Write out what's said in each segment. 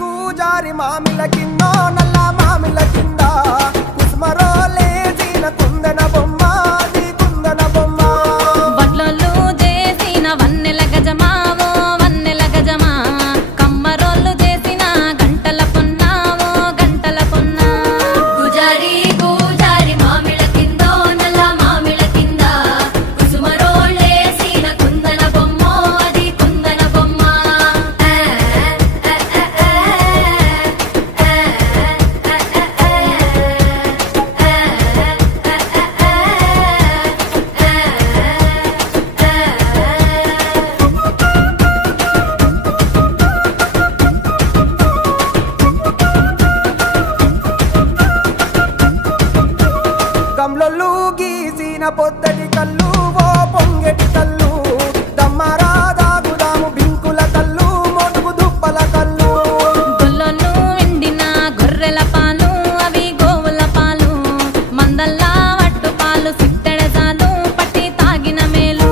గూజారి మామిల కింద నల్ల మామిల కింద కుస్మరో లేచిన కుందన బొమ్మ అది కుందన బొమ్మ బట్లలు చేసిన వన్నెల గజమావో వన్నెల గజమా కమ్మరోళ్ళు చేసిన గంటల పొన్నావో గంటల పొన్నా గుజారి గుజారి మామిళ్ళ కిందో నల్ల మామిళ్ళ కింద కుసుమరోళ్ళేసిన కుందన బొమ్మ అది కుందన బొమ్మ గమ్లొల్లు గీసిన పొద్దటి కళ్ళు ఓ పొంగెటి కళ్ళు దమ్మరా దాగుదాము బింకుల కళ్ళు మొదుగు దుప్పల కళ్ళు గొల్లలు ఎండిన గొర్రెల పాలు అవి గోవుల పాలు మందల్లా వట్టు పాలు సిట్టెడజాలు పట్టి తాగిన మేలు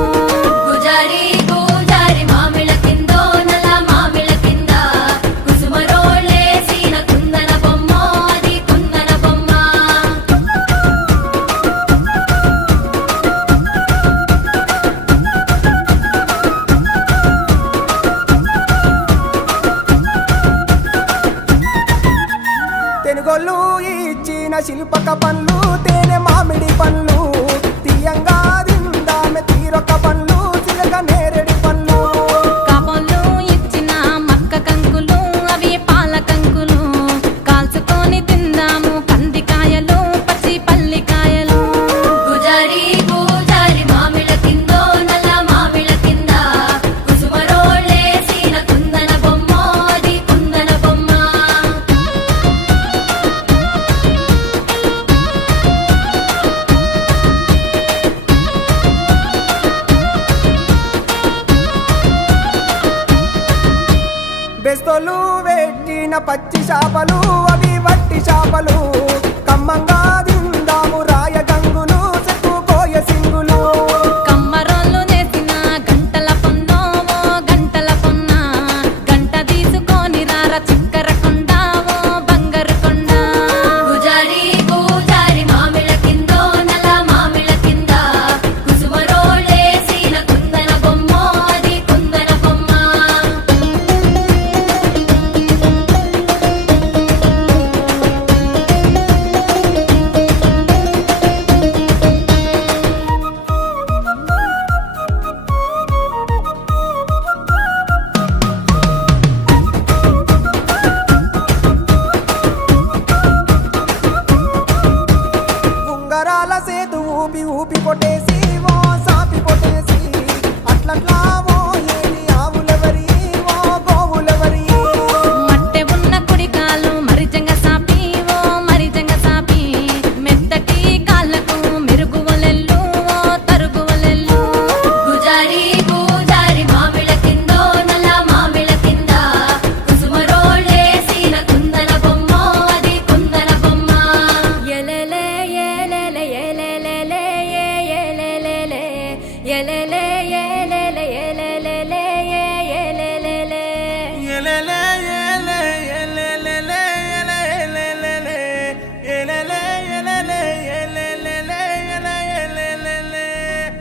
గుజారి గుజారి మామిళ్ళ కిందో నల్ల మామిళ్ళ కింద కుసుమరోళ్ళేసిన కుందన బొమ్మ అది కుందన బొమ్మ తెనుగొల్లు ఇచ్చిన శిల్పక పండ్లు తేనె మామిడి పండ్లు తీయంగా దిందామె తీరొక పండ్లు చిలక నేరేడి పండ్లు కాపోళ్ళు ఇచ్చిన మక్క కంకులు అవి పాల కంకులు కాల్చుకొని తిందాము కందికాయలు పచ్చి పల్లికాయలు గుజారి గుజారి మామిళ్ళ కిందో నల్ల మామిళ్ళ కింద కుసుమరోళ్ళేసిన కుందన బొమ్మ అది కుందన బొమ్మ బెస్తోలు పెట్టిన పచ్చి చేపలు అవి వట్టి చేపలు కమ్మంగా